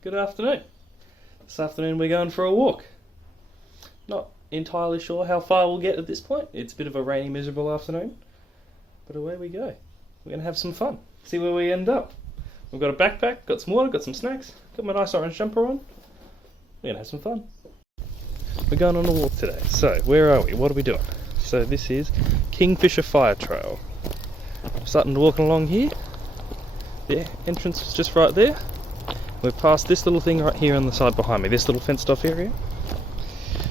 Good afternoon. This afternoon we're going for a walk. Not entirely sure how far we'll get at this point. It's a bit of a rainy, miserable afternoon. But away we go. We're going to have some fun. See where we end up. We've got a backpack, got some water, got some snacks, got my nice orange jumper on. We're going to have some fun. We're going on a walk today. So, where are we? What are we doing? So this is Kingfisher Fire Trail. I'm starting to walk along here. The entrance is just right there. We're past this little thing right here on the side behind me, this little fenced off area.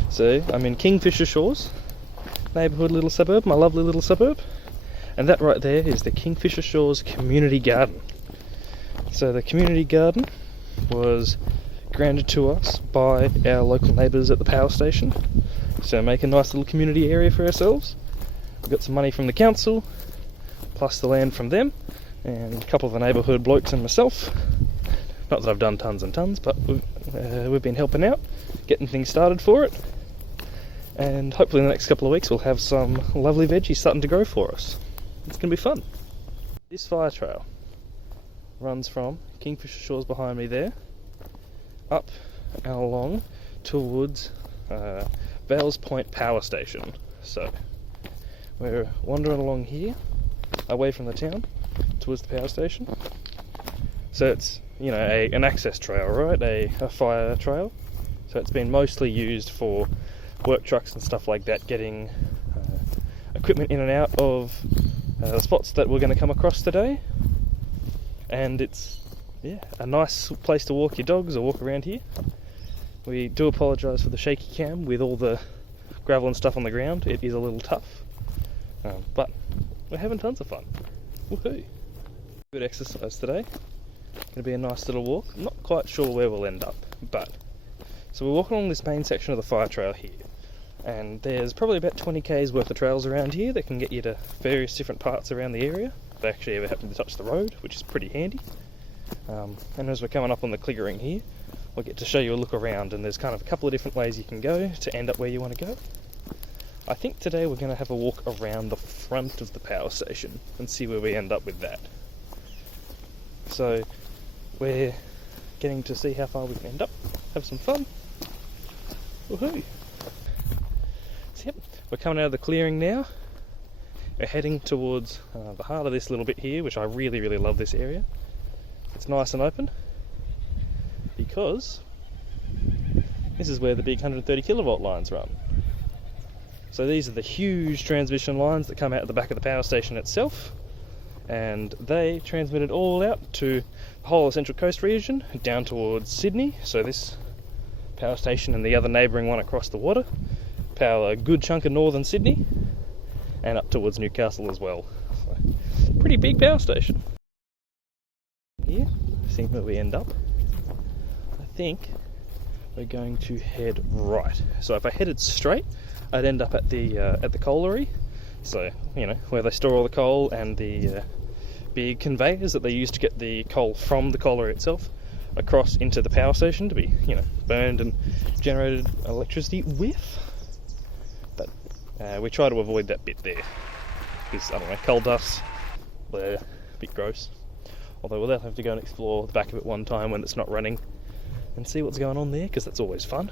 So I'm in Kingfisher Shores, neighbourhood little suburb, my lovely little suburb. And that right there is the Kingfisher Shores Community Garden. So the community garden was granted to us by our local neighbours at the power station. So make a nice little community area for ourselves. We got some money from the council, plus the land from them, and a couple of the neighbourhood blokes and myself. Not that I've done tons and tons, but we've been helping out, getting things started for it. And hopefully in the next couple of weeks we'll have some lovely veggies starting to grow for us. It's going to be fun. This fire trail runs from Kingfisher Shores behind me there, up and along towards Vales Point Power Station. So we're wandering along here, away from the town, towards the power station. So it's, you know, an access trail, right? A fire trail. So it's been mostly used for work trucks and stuff like that, getting equipment in and out of the spots that we're going to come across today. And it's, yeah, a nice place to walk your dogs or walk around here. We do apologise for the shaky cam with all the gravel and stuff on the ground. It is a little tough, but we're having tons of fun. Woohoo! Good exercise today. Going to be a nice little walk. I'm not quite sure where we'll end up, but so we're walking along this main section of the fire trail here, and there's probably about 20 k's worth of trails around here that can get you to various different parts around the area if they actually ever happen to touch the road, which is pretty handy. And as we're coming up on the clearing here, we'll get to show you a look around, and there's kind of a couple of different ways you can go to end up where you want to go. I think today we're going to have a walk around the front of the power station and see where we end up with that. So we're getting to see how far we can end up, have some fun. Woohoo! So yep, we're coming out of the clearing now. We're heading towards the heart of this little bit here, which I really, really love this area. It's nice and open because this is where the big 130 kilovolt lines run. So these are the huge transmission lines that come out of the back of the power station itself, and they transmit it all out to the whole of the Central Coast region, down towards Sydney. So this power station and the other neighbouring one across the water power a good chunk of northern Sydney, and up towards Newcastle as well. So, pretty big power station. Here, seeing where we end up, I think we're going to head right. So if I headed straight, I'd end up at the colliery. So, you know, where they store all the coal and the big conveyors that they use to get the coal from the colliery itself across into the power station to be, you know, burned and generated electricity with. But we try to avoid that bit there because, I don't know, coal dust, a bit gross. Although we'll have to go and explore the back of it one time when it's not running and see what's going on there, because that's always fun.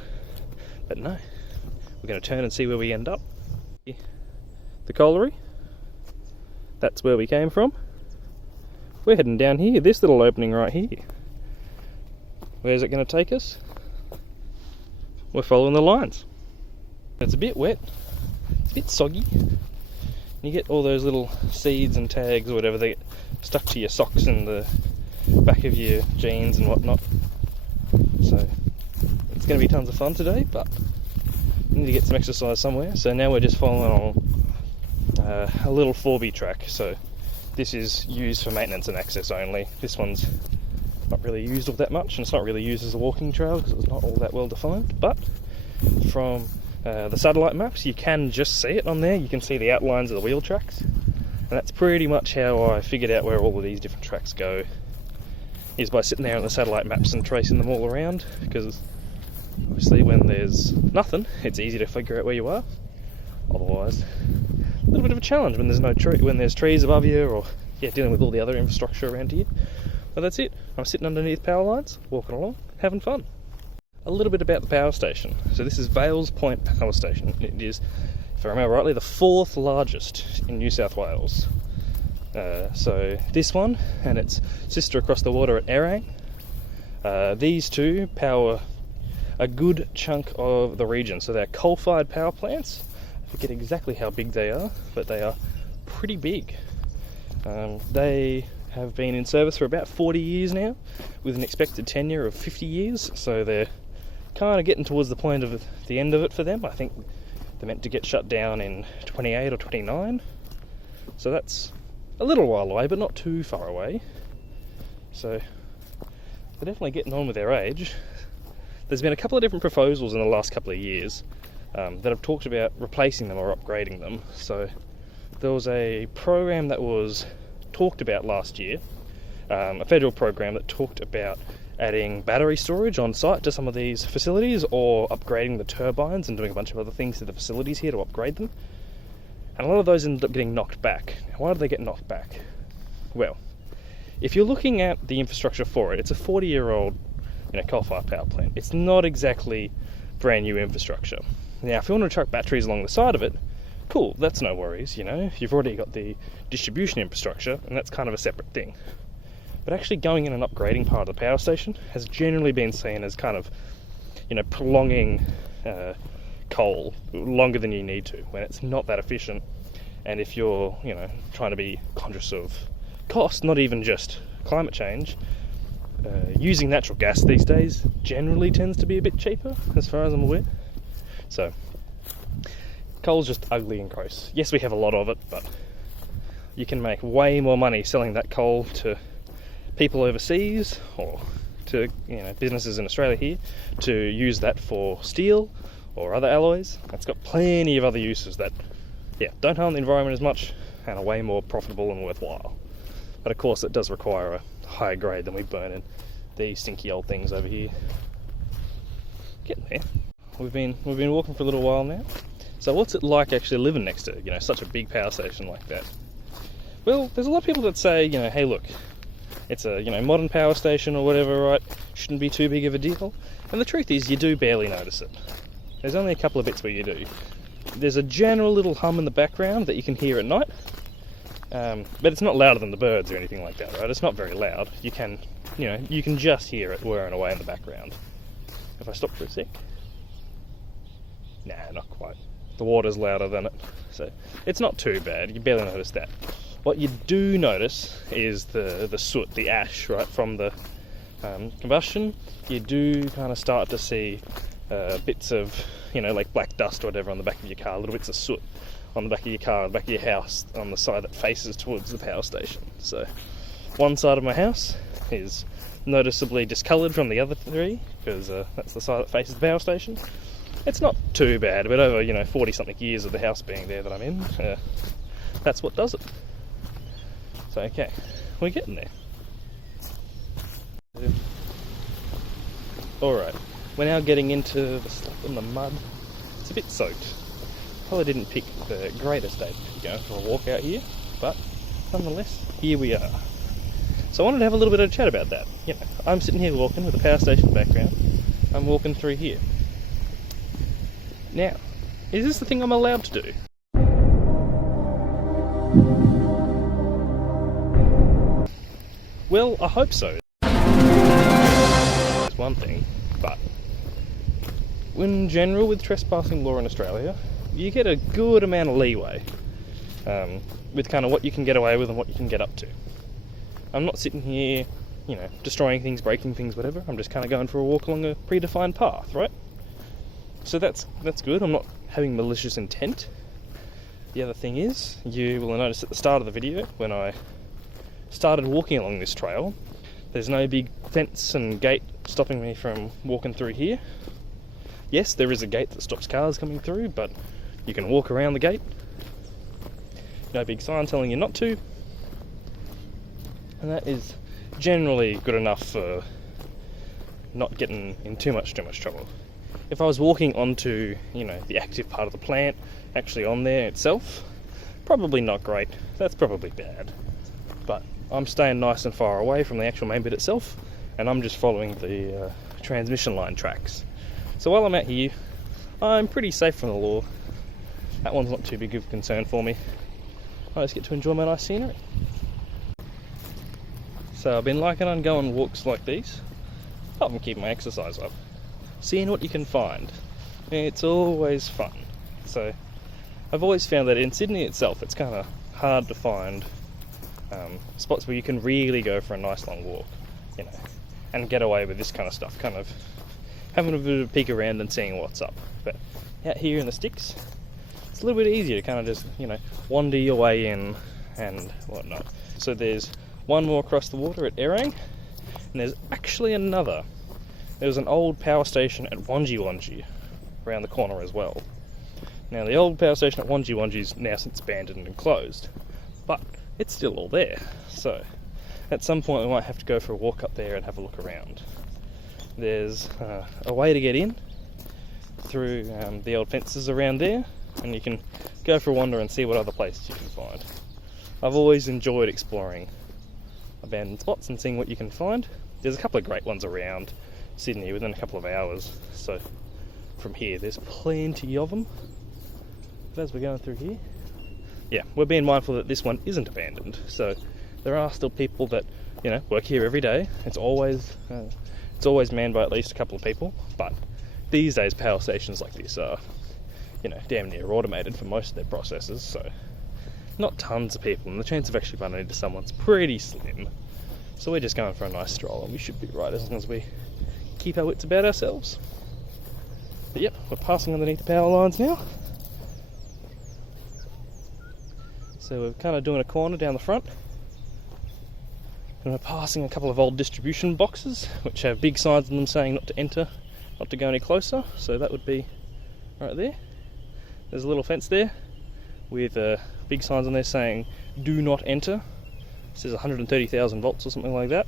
But no, we're going to turn and see where we end up. The colliery, that's where we came from. We're heading down here, this little opening right here. Where's it going to take us? We're following the lines. It's a bit wet, it's a bit soggy. You get all those little seeds and tags or whatever, they get stuck to your socks and the back of your jeans and whatnot. So it's going to be tons of fun today, but we need to get some exercise somewhere. So now we're just following on a little 4B track. So this is used for maintenance and access only. This one's not really used all that much, and it's not really used as a walking trail because it's not all that well defined. But from the satellite maps, you can just see it on there. You can see the outlines of the wheel tracks, and that's pretty much how I figured out where all of these different tracks go, is by sitting there on the satellite maps and tracing them all around, because obviously when there's nothing, it's easy to figure out where you are. Otherwise, a little bit of a challenge when there's no when there's trees above you, or dealing with all the other infrastructure around here. But that's it. I'm sitting underneath power lines, walking along, having fun. A little bit about the power station. So this is Vales Point Power Station. It is, if I remember rightly, the 4th largest in New South Wales. So this one and its sister across the water at Erang. These two power a good chunk of the region. So they're coal-fired power plants. I forget exactly how big they are, but they are pretty big. They have been in service for about 40 years now, with an expected tenure of 50 years. So they're kind of getting towards the point of the end of it for them. I think they're meant to get shut down in 28 or 29. So that's a little while away, but not too far away. So they're definitely getting on with their age. There's been a couple of different proposals in the last couple of years that have talked about replacing them or upgrading them. So there was a program that was talked about last year, a federal program that talked about adding battery storage on site to some of these facilities, or upgrading the turbines and doing a bunch of other things to the facilities here to upgrade them. And a lot of those ended up getting knocked back. Why did they get knocked back? Well, if you're looking at the infrastructure for it, it's a 40-year-old coal-fired power plant. It's not exactly brand new infrastructure. Now, if you want to chuck batteries along the side of it, cool, that's no worries, you've already got the distribution infrastructure, and that's kind of a separate thing. But actually going in and upgrading part of the power station has generally been seen as kind of, prolonging coal longer than you need to, when it's not that efficient. And if you're, trying to be conscious of cost, not even just climate change, using natural gas these days generally tends to be a bit cheaper, as far as I'm aware. So, coal's just ugly and gross. Yes, we have a lot of it, but you can make way more money selling that coal to people overseas, or to businesses in Australia here, to use that for steel or other alloys. It's got plenty of other uses that, don't harm the environment as much and are way more profitable and worthwhile. But of course, it does require a higher grade than we burn in these stinky old things over here. Getting there. We've been walking for a little while now. So what's it like actually living next to such a big power station like that? Well, there's a lot of people that say, hey, look, it's a modern power station or whatever, right? Shouldn't be too big of a deal. And the truth is, you do barely notice it. There's only a couple of bits where you do. There's a general little hum in the background that you can hear at night, but it's not louder than the birds or anything like that, right? It's not very loud. You can just hear it whirring away in the background. If I stop for a sec. Nah, not quite. The water's louder than it, so it's not too bad. You barely notice that. What you do notice is the soot, the ash, right, from the combustion. You do kind of start to see bits of, like black dust or whatever on the back of your car, little bits of soot on the back of your car, on the back of your house, on the side that faces towards the power station. So one side of my house is noticeably discoloured from the other three, because that's the side that faces the power station. It's not too bad, but over 40-something years of the house being there that I'm in, that's what does it. So okay, we're getting there. Alright, we're now getting into the stuff in the mud. It's a bit soaked. Probably didn't pick the greatest day to go for a walk out here, but nonetheless, here we are. So I wanted to have a little bit of a chat about that. I'm sitting here walking with the power station background. I'm walking through here. Now, is this the thing I'm allowed to do? Well, I hope so. That's one thing, but in general with trespassing law in Australia, you get a good amount of leeway with kind of what you can get away with and what you can get up to. I'm not sitting here, destroying things, breaking things, whatever. I'm just kind of going for a walk along a predefined path, right? So that's good. I'm not having malicious intent. The other thing is, you will notice at the start of the video, when I started walking along this trail, there's no big fence and gate stopping me from walking through here. Yes, there is a gate that stops cars coming through, but you can walk around the gate. No big sign telling you not to. And that is generally good enough for not getting in too much trouble. If I was walking onto, the active part of the plant, actually on there itself, probably not great. That's probably bad. But I'm staying nice and far away from the actual main bit itself, and I'm just following the transmission line tracks. So while I'm out here, I'm pretty safe from the law. That one's not too big of a concern for me. I just get to enjoy my nice scenery. So I've been liking on going walks like these, apart from keeping my exercise up, seeing what you can find. It's always fun. So I've always found that in Sydney itself, it's kind of hard to find spots where you can really go for a nice long walk, you know, and get away with this kind of stuff, kind of having a bit of a peek around and seeing what's up. But out here in the sticks, it's a little bit easier to kind of just, you know, wander your way in and whatnot. So there's one more across the water at Erang, and there's actually another. There's an old power station at Wanji around the corner as well. Now the old power station at Wanji is now since abandoned and closed, but it's still all there. So at some point we might have to go for a walk up there and have a look around. There's a way to get in through the old fences around there, and you can go for a wander and see what other places you can find. I've always enjoyed exploring abandoned spots and seeing what you can find. There's a couple of great ones around Sydney within a couple of hours, so from here there's plenty of them. But as we're going through here, yeah, we're being mindful that this one isn't abandoned, so there are still people that, you know, work here every day. It's always manned by at least a couple of people, but these days power stations like this are, you know, damn near automated for most of their processes, so not tons of people, and the chance of actually running into someone's pretty slim. So we're just going for a nice stroll, and we should be right as long as we keep our wits about ourselves. But yep, we're passing underneath the power lines now. So we're kind of doing a corner down the front, and we're passing a couple of old distribution boxes which have big signs on them saying not to enter, not to go any closer. So that would be right there. There's a little fence there with big signs on there saying do not enter. It says 130,000 volts or something like that.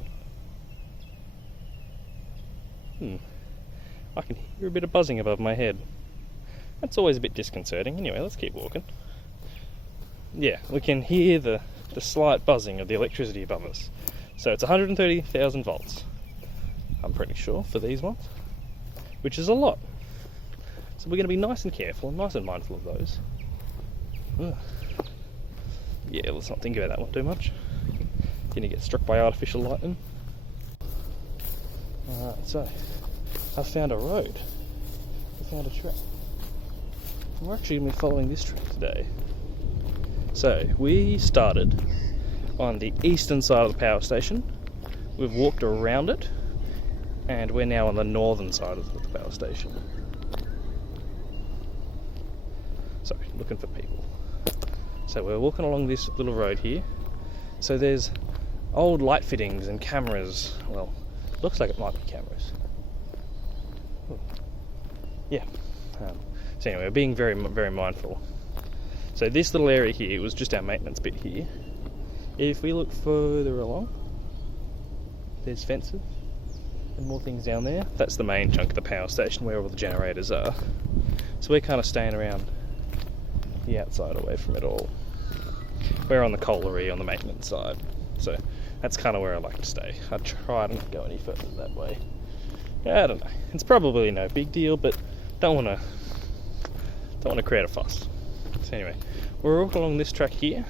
I can hear a bit of buzzing above my head. That's always a bit disconcerting. Anyway, let's keep walking. Yeah, we can hear the slight buzzing of the electricity above us. So it's 130,000 volts, I'm pretty sure, for these ones, which is a lot. So we're going to be nice and careful and nice and mindful of those. Yeah, let's not think about that one too much. Gonna get struck by artificial lightning. Alright, so I've found a road. I found a track. We're actually going to be following this track today. So we started on the eastern side of the power station. We've walked around it, and we're now on the northern side of the power station. Sorry, looking for people. So we're walking along this little road here. So there's old light fittings and cameras. Well, looks like it might be cameras. Yeah. So anyway, we're being very, very mindful. So this little area here was just our maintenance bit here. If we look further along, there's fences and more things down there. That's the main chunk of the power station where all the generators are. So we're kind of staying around the outside away from it all. We're on the colliery on the maintenance side, so that's kind of where I like to stay. I try to not go any further that way. I don't know. It's probably no big deal, but don't want to create a fuss. So anyway, we're walking along this track here.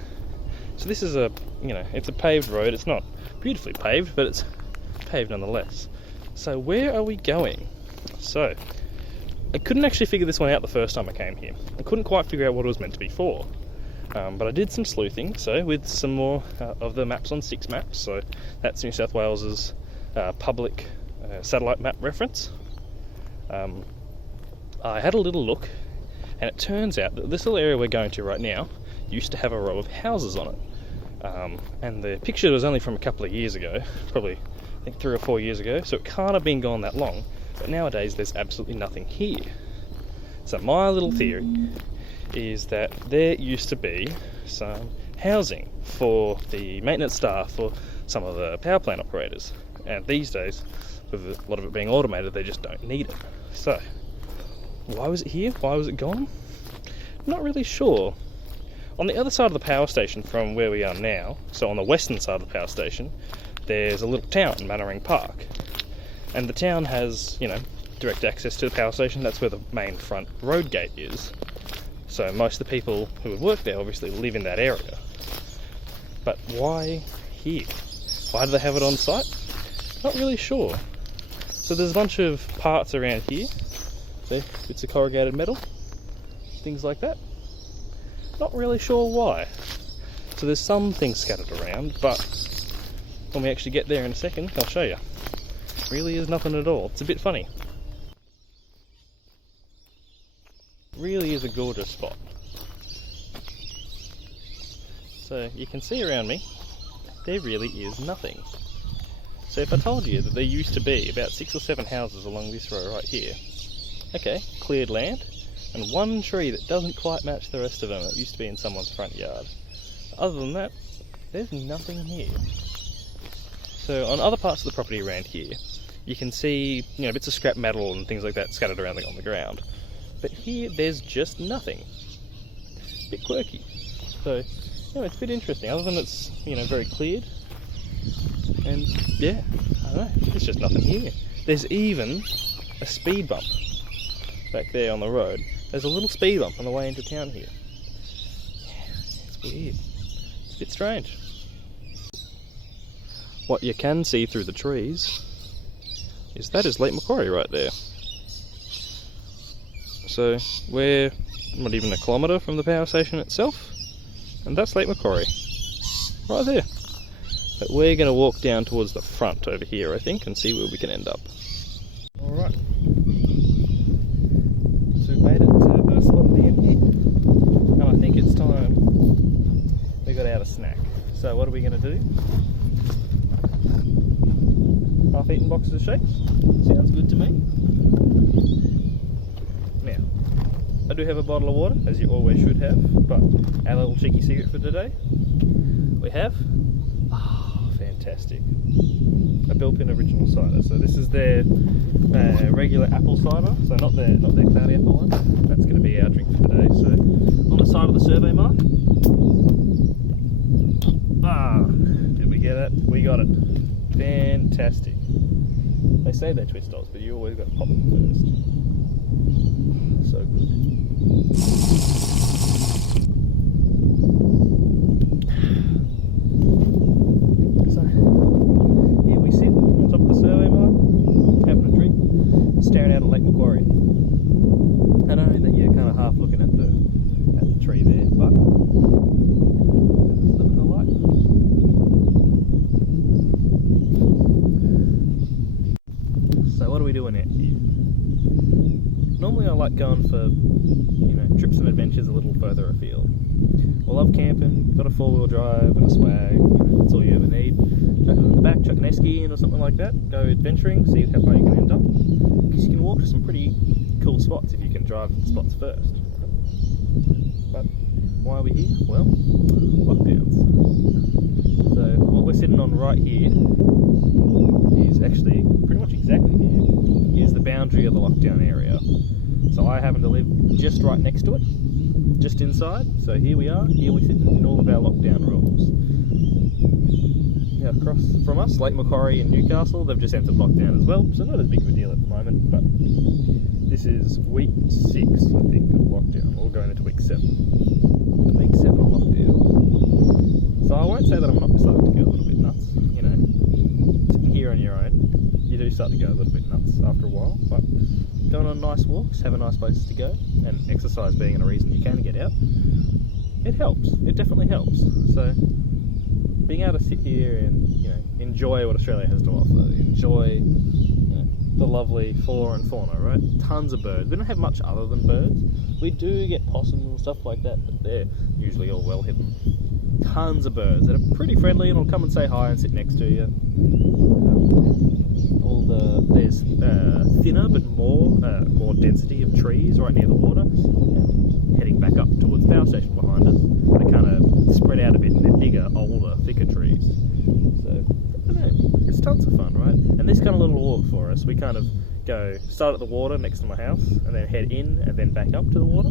So this is it's a paved road. It's not beautifully paved, but it's paved nonetheless. So where are we going? So I couldn't actually figure this one out the first time I came here. I couldn't quite figure out what it was meant to be for. But I did some sleuthing, so with some more of the maps on 6 maps. So that's New South Wales's public satellite map reference. I had a little look, and it turns out that this little area we're going to right now used to have a row of houses on it. And the picture was only from a couple of years ago, probably I think 3 or 4 years ago, so it can't have been gone that long. But nowadays there's absolutely nothing here. So my little theory is that there used to be some housing for the maintenance staff for some of the power plant operators, and these days with a lot of it being automated they just don't need it. So why was it here? Why was it gone? I'm not really sure. On the other side of the power station from where we are now, so on the western side of the power station, there's a little town, Mannering Park. And the town has, you know, direct access to the power station. That's where the main front road gate is. So most of the people who would work there obviously live in that area. But why here? Why do they have it on site? Not really sure. So there's a bunch of parts around here. See, bits of corrugated metal, things like that. Not really sure why. So there's some things scattered around, but when we actually get there in a second, I'll show you. Really is nothing at all. It's a bit funny. Really is a gorgeous spot. So you can see around me, there really is nothing. So if I told you that there used to be about 6 or 7 houses along this row right here, okay, cleared land, and one tree that doesn't quite match the rest of them that used to be in someone's front yard. Other than that, there's nothing here. So on other parts of the property around here, you can see, you know, bits of scrap metal and things like that scattered around on the ground. But here, there's just nothing. A bit quirky. So, you know, it's a bit interesting, other than it's, you know, very cleared. And yeah, I don't know, there's just nothing here. There's even a speed bump back there on the road. There's a little speed bump on the way into town here. Yeah, it's weird. It's a bit strange. What you can see through the trees is that is Lake Macquarie right there. So we're not even a kilometre from the power station itself, and that's Lake Macquarie, right there. But we're going to walk down towards the front over here, I think, and see where we can end up. Alright, so we've made it to the spot at the end here, and I think it's time we got out a snack. So what are we going to do? Half-eaten boxes of shakes? Sounds good to me. Now, I do have a bottle of water, as you always should have, but our little cheeky secret for today, we have, fantastic, a built-in original cider. So this is their regular apple cider, so not their cloudy apple one. That's going to be our drink for today. So on the side of the survey mark, did we get it? We got it. Fantastic. They say they're twist tops, but you always got to pop them first. So good. So here we sit on top of the survey mark, having a drink, staring out at Lake Macquarie. I know that you're kind of half looking at the tree there, but just living the light. So what are we doing out here? Normally I like going for, you know, trips and adventures a little further afield. I love camping, got a 4-wheel drive and a swag, you know, that's all you ever need. Chuck it in the back, chuck an esky in or something like that, go adventuring, see how far you can end up. Because you can walk to some pretty cool spots if you can drive to the spots first. But why are we here? Well, lockdowns. So what we're sitting on right here is actually pretty much exactly here, is the boundary of the lockdown area. So I happen to live just right next to it, just inside. So here we are, here we sit in all of our lockdown rules. Now across from us, Lake Macquarie in Newcastle, they've just entered lockdown as well, so not as big of a deal at the moment, but this is week 6, I think, of lockdown. We're going into week 7. Week 7 of lockdown. So I won't say that I'm not starting to go a little bit nuts, you know. Sitting here on your own, you do start to go a little bit nuts after a while, but going on nice walks, having nice places to go, and exercise being a reason you can get out, it helps. It definitely helps. So being able to sit here and, you know, enjoy what Australia has to offer, enjoy, you know, the lovely flora and fauna, right? Tons of birds. We don't have much other than birds. We do get possums and stuff like that, but they're usually all well hidden. Tons of birds that are pretty friendly and will come and say hi and sit next to you. There's thinner but more density of trees right near the water, and heading back up towards the power station behind us, they kind of spread out a bit and they're bigger, older, thicker trees. So I don't know, it's tons of fun, right? And this kind of little walk for us, we kind of start at the water next to my house, and then head in, and then back up to the water.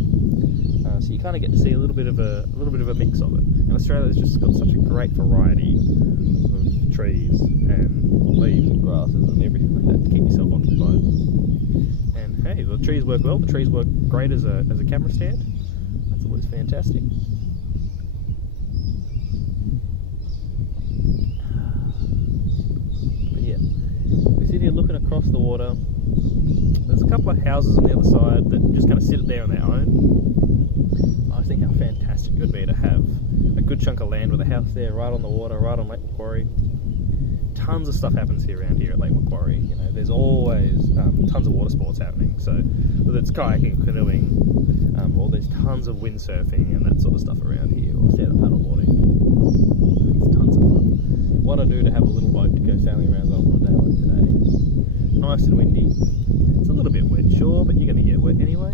So you kind of get to see a little bit of a mix of it. And Australia's just got such a great variety of trees and leaves and grasses and everything like that to keep yourself occupied. And hey, the trees work well. The trees work great as a camera stand. That's always fantastic. But yeah, we sit here looking across the water. There's a couple of houses on the other side that just kind of sit there on their own. I think how fantastic it would be to have a good chunk of land with a house there, right on the water, right on Lake Macquarie. Tons of stuff happens here around here at Lake Macquarie. You know, there's always tons of water sports happening. So whether it's kayaking, canoeing, or there's tons of windsurfing and that sort of stuff around here, or stand-up paddleboarding. It's tons of fun. What I do to have a little boat to go sailing around on a day like today. Nice and windy. It's a little bit wet, sure, but you're going to get wet anyway.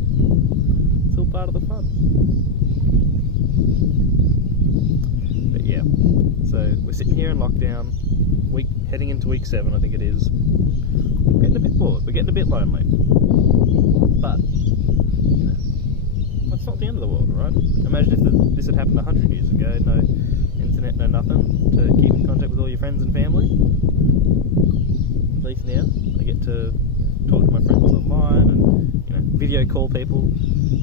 It's all part of the fun. But yeah, so we're sitting here in lockdown, heading into week 7, I think it is. We're getting a bit bored, we're getting a bit lonely. But, you know, that's not the end of the world, right? Imagine if this had happened 100 years ago, no internet, no nothing, to keep in contact with all your friends and family. At least now, I get to talk to my friends online and, you know, video call people.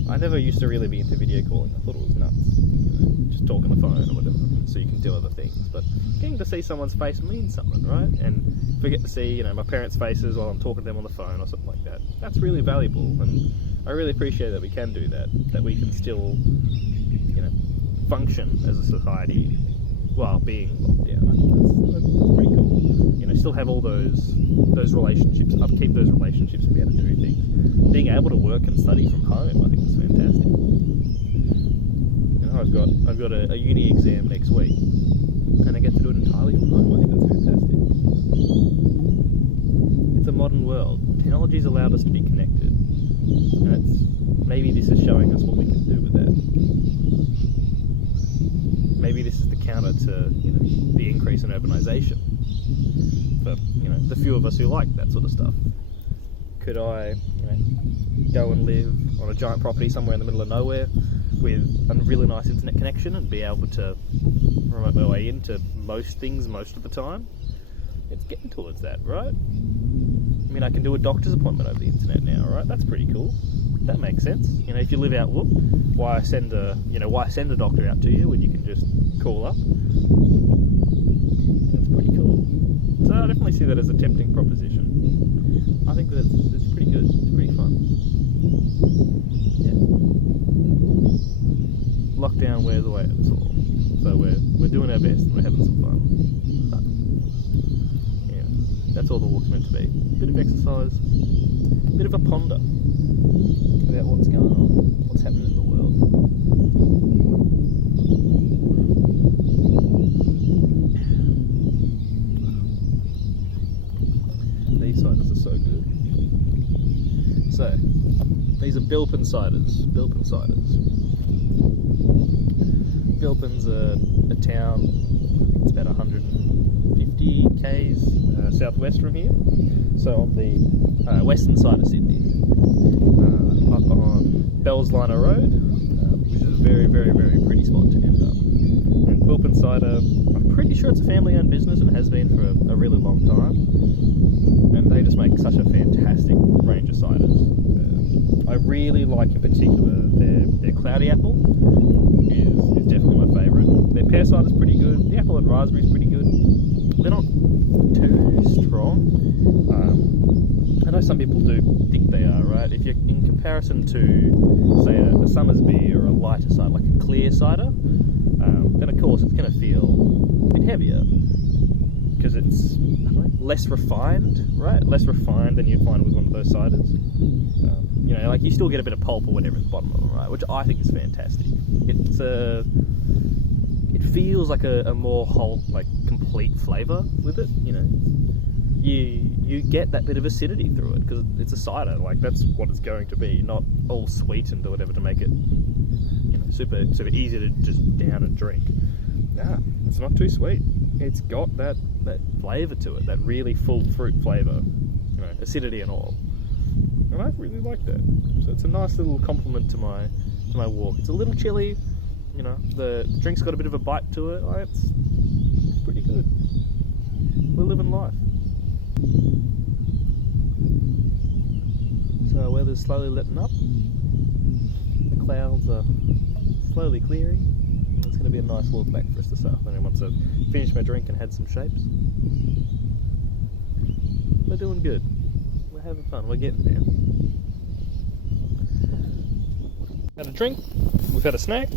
I never used to really be into video calling. I thought it was nuts. You know, just talk on the phone or whatever, so you can do other things. But getting to see someone's face means something, right? And if I get to see, you know, my parents' faces while I'm talking to them on the phone or something like that, that's really valuable. And I really appreciate that we can do that. That we can still, you know, function as a society while being locked down. That's pretty cool. You know, still have all those relationships, upkeep those relationships and be able to do things. Being able to work and study from home, I think is fantastic. You know, I've got a uni exam next week, and I get to do it entirely from home. I think that's fantastic. It's a modern world. Technology's allowed us to be connected, and maybe this is showing us what we can do with that. Maybe this is the counter to, you know, the increase in urbanisation for, you know, the few of us who like that sort of stuff. Could I, you know, go and live on a giant property somewhere in the middle of nowhere with a really nice internet connection and be able to remote my way into most things most of the time? It's getting towards that, right? I mean, I can do a doctor's appointment over the internet now, right? That's pretty cool. That makes sense. You know, if you live out, why send a doctor out to you when you can just call up? That's pretty cool. So I definitely see that as a tempting proposition. I think that it's pretty good. It's pretty fun. Yeah. Lockdown wears away at us all. So we're doing our best and we're having some fun. But, yeah, that's all the walk's meant to be. Bit of exercise, bit of a ponder about what's going on, what's happening in the world. These ciders are so good. So, these are Bilpin ciders. Bilpin's a town, I think it's about 150 k's southwest from here. So on the western side of Sydney, up on Belsliner Road, which is a very, very, very pretty spot to end up. And Bilpin Cider, I'm pretty sure it's a family-owned business and has been for a really long time. And they just make such a fantastic range of ciders. I really like, in particular, their Cloudy Apple is definitely my favourite. Their pear cider is pretty good. The apple and raspberry is pretty good. They're not too strong. I know some people do think they are, right? If you're in comparison to, say, a Summersby or a lighter cider, like a clear cider, then of course it's going to feel a bit heavier because it's less refined, right? Less refined than you'd find with one of those ciders. You know, like you still get a bit of pulp or whatever at the bottom of them, right? Which I think is fantastic. It feels like a more whole, like complete flavour with it. You know, you get that bit of acidity through it because it's a cider. Like that's what it's going to be, not all sweetened or whatever to make it, you know, super easy to just down and drink. Nah, it's not too sweet. It's got that flavour to it, that really full fruit flavour, you know, acidity and all. and I really like that. So it's a nice little compliment to my walk. It's a little chilly, you know. The drink's got a bit of a bite to it. It's pretty good. We're living life. So our weather's slowly letting up. The clouds are slowly clearing. It's going to be a nice walk back for us this afternoon once I've finished my drink and had some shapes. We're doing good. We're having fun. We're getting there. Had a drink. We've had a snack.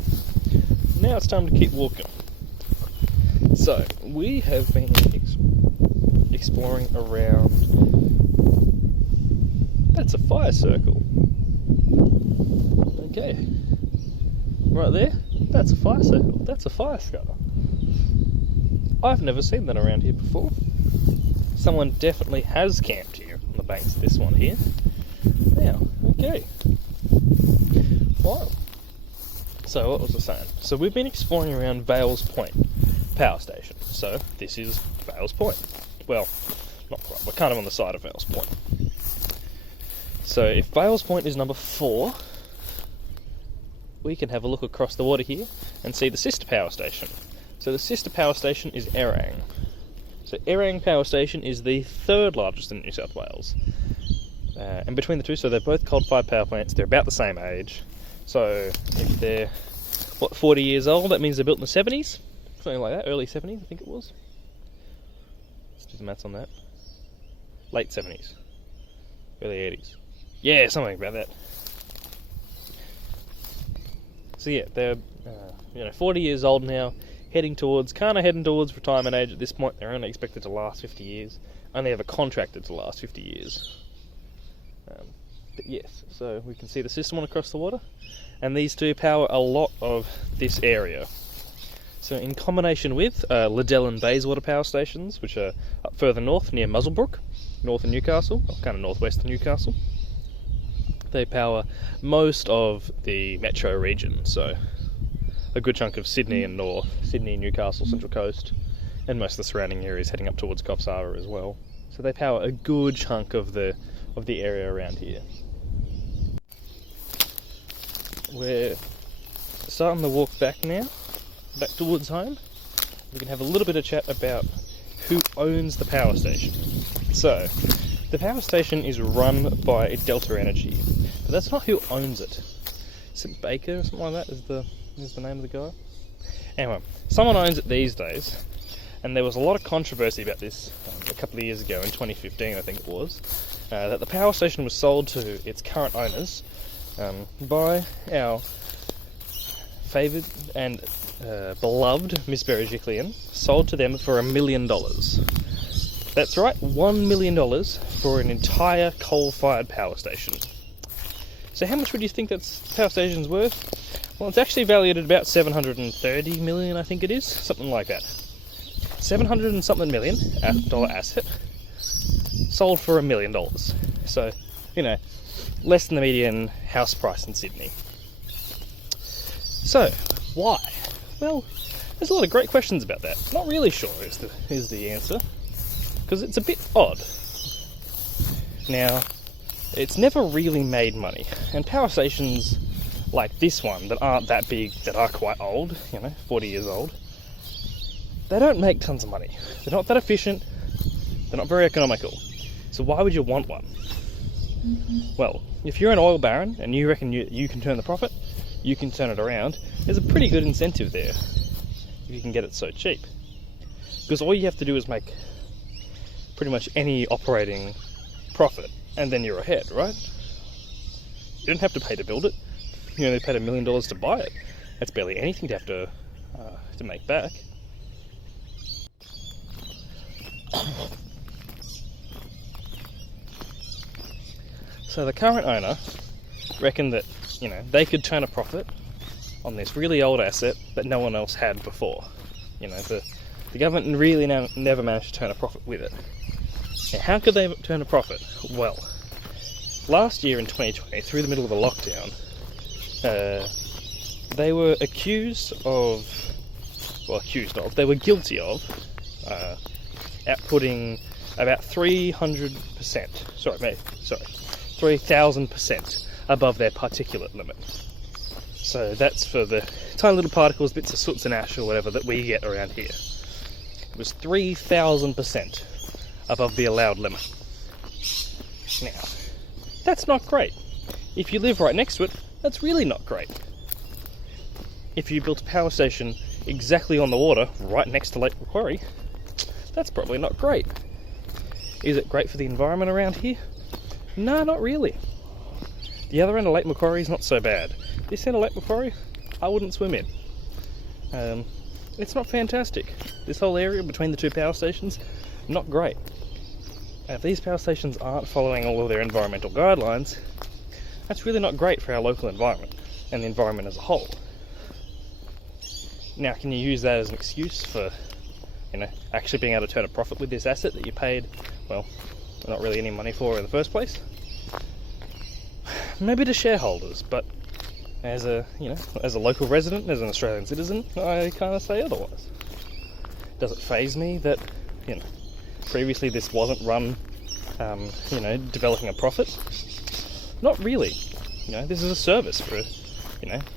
Now it's time to keep walking. So we have been exploring around. That's a fire circle. Okay. Right there, that's a fire circle. That's a fire scar. I've never seen that around here before. Someone definitely has camped here on the banks of this one here. Now, okay. Wow. So what was I saying? So we've been exploring around Vales Point Power Station. So this is Vales Point. Well, not quite. We're kind of on the side of Vales Point. So if Vales Point is number 4, we can have a look across the water here and see the sister power station. So the sister power station is Erang. So Erang Power Station is the 3rd largest in New South Wales. And between the two, so they're both coal-fired power plants, they're about the same age. So if they're, 40 years old, that means they're built in the 70s? Something like that, early 70s I think it was. Let's do the maths on that. Late 70s. Early 80s. Yeah, something about that. So yeah, they're 40 years old now, heading towards retirement age at this point. They're only expected to last 50 years. Only have a contracted to last 50 years. But yes, so we can see the system one across the water, and these two power a lot of this area. So in combination with Liddell and Bayswater power stations, which are up further north near Muswellbrook, north of Newcastle, or kind of northwest of Newcastle, they power most of the metro region, so a good chunk of Sydney and north, Sydney, Newcastle, Central Coast, and most of the surrounding areas heading up towards Coffs Harbour as well. So they power a good chunk of the area around here. We're starting the walk back now, back towards home. We can have a little bit of chat about who owns the power station. So, the power station is run by Delta Energy, but that's not who owns it. Is it Baker or something like that is the name of the guy? Anyway, someone owns it these days, and there was a lot of controversy about this a couple of years ago, in 2015 I think it was, that the power station was sold to its current owners by our favoured and beloved Miss Berejiklian, sold to them for $1 million. That's right, $1 million for an entire coal-fired power station. So how much would you think that power station's worth? Well, it's actually valued at about 730 million, I think it is, something like that. 700 and something million dollar asset, sold for $1 million. So, less than the median house price in Sydney. So, why? Well, there's a lot of great questions about that. Not really sure is the answer, because it's a bit odd. Now, it's never really made money, and power stations like this one that aren't that big, that are quite old, 40 years old, they don't make tons of money. They're not that efficient, they're not very economical. So why would you want one? Well, if you're an oil baron and you reckon you can turn the profit, you can turn it around, there's a pretty good incentive there if you can get it so cheap. Because all you have to do is make pretty much any operating profit, and then you're ahead, right? You don't have to pay to build it. They paid $1 million to buy it. That's barely anything to have to make back. So the current owner reckoned that, they could turn a profit on this really old asset that no one else had before. The government really never managed to turn a profit with it. Now, how could they turn a profit? Well, last year in 2020, through the middle of a lockdown, they were they were guilty of outputting about 300%, 3,000% above their particulate limit. So that's for the tiny little particles, bits of soot and ash or whatever that we get around here. It was 3,000% above the allowed limit. Now, that's not great. If you live right next to it, that's really not great. If you built a power station exactly on the water, right next to Lake Macquarie, that's probably not great. Is it great for the environment around here? No, not really. The other end of Lake Macquarie is not so bad. This end of Lake Macquarie, I wouldn't swim in. It's not fantastic. This whole area between the two power stations, not great. And if these power stations aren't following all of their environmental guidelines, that's really not great for our local environment and the environment as a whole. Now, can you use that as an excuse for, actually being able to turn a profit with this asset that you paid, well, not really any money for in the first place? Maybe to shareholders, but as a local resident, as an Australian citizen, I kind of say otherwise. Does it faze me that, previously this wasn't run, developing a profit? Not really. This is a service for,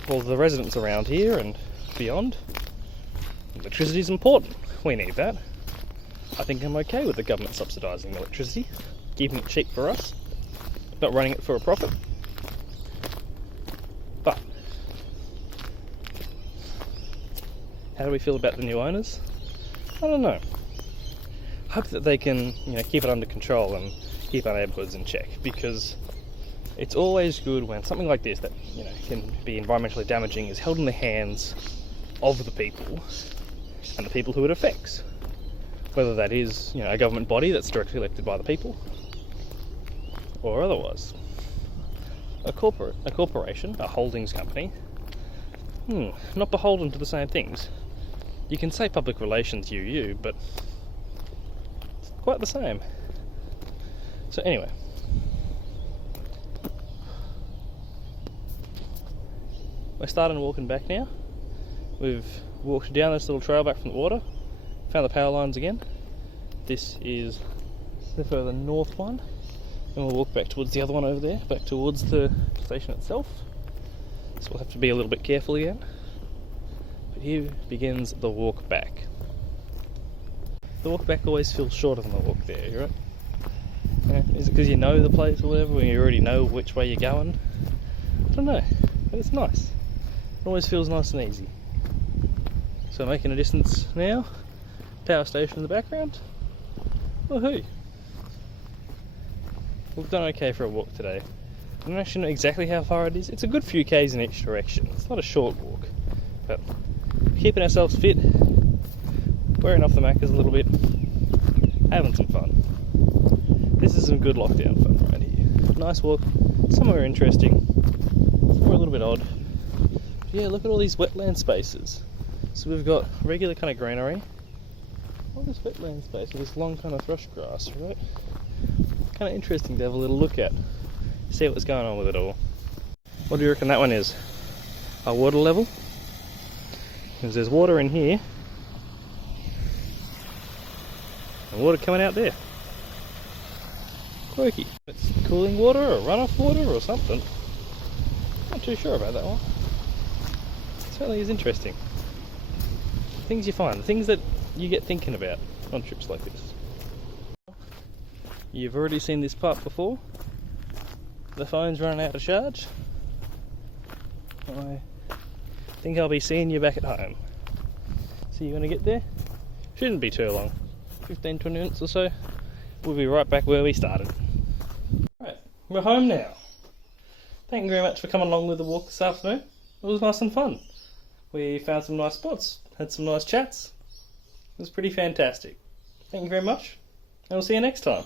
all the residents around here and beyond. Electricity is important. We need that. I think I'm okay with the government subsidising electricity, keeping it cheap for us, not running it for a profit. But how do we feel about the new owners? I don't know. Hope that they can, keep it under control and keep our neighbourhoods in check, because it's always good when something like this that can be environmentally damaging is held in the hands of the people and the people who it affects, whether that is a government body that's directly elected by the people or otherwise. A corporation, a holdings company, not beholden to the same things. You can say public relations you, but it's quite the same. So anyway, we're starting walking back now. We've walked down this little trail back from the water, found the power lines again. This is the further north one, and we'll walk back towards the other one over there, back towards the station itself. So we'll have to be a little bit careful again. But here begins the walk back. The walk back always feels shorter than the walk there, right? Is it because you know the place or whatever, when you already know which way you're going? I don't know, but it's nice. It always feels nice and easy. So making a distance now, power station in the background. Woohoo! We've done okay for a walk today. I don't actually know exactly how far it is. It's a good few k's in each direction. It's not a short walk, but keeping ourselves fit, wearing off the Maccas a little bit, having some fun. This is some good lockdown fun right here. Nice walk, somewhere interesting, somewhere a little bit odd. But yeah, look at all these wetland spaces. So we've got regular kind of greenery, all this wetland space with this long kind of thrush grass, right? Kind of interesting to have a little look at, see what's going on with it all. What do you reckon that one is? Our water level? Because there's water in here, and water coming out there. Quirky. It's cooling water or runoff water or something. Not too sure about that one. It certainly is interesting. Things you find, things that you get thinking about on trips like this. You've already seen this part before. The phone's running out of charge. I think I'll be seeing you back at home. So you're going to get there? Shouldn't be too long. 15-20 minutes or so. We'll be right back where we started. Right, we're home now. Thank you very much for coming along with the walk this afternoon. It was nice and fun. We found some nice spots, had some nice chats. It was pretty fantastic. Thank you very much, and we'll see you next time.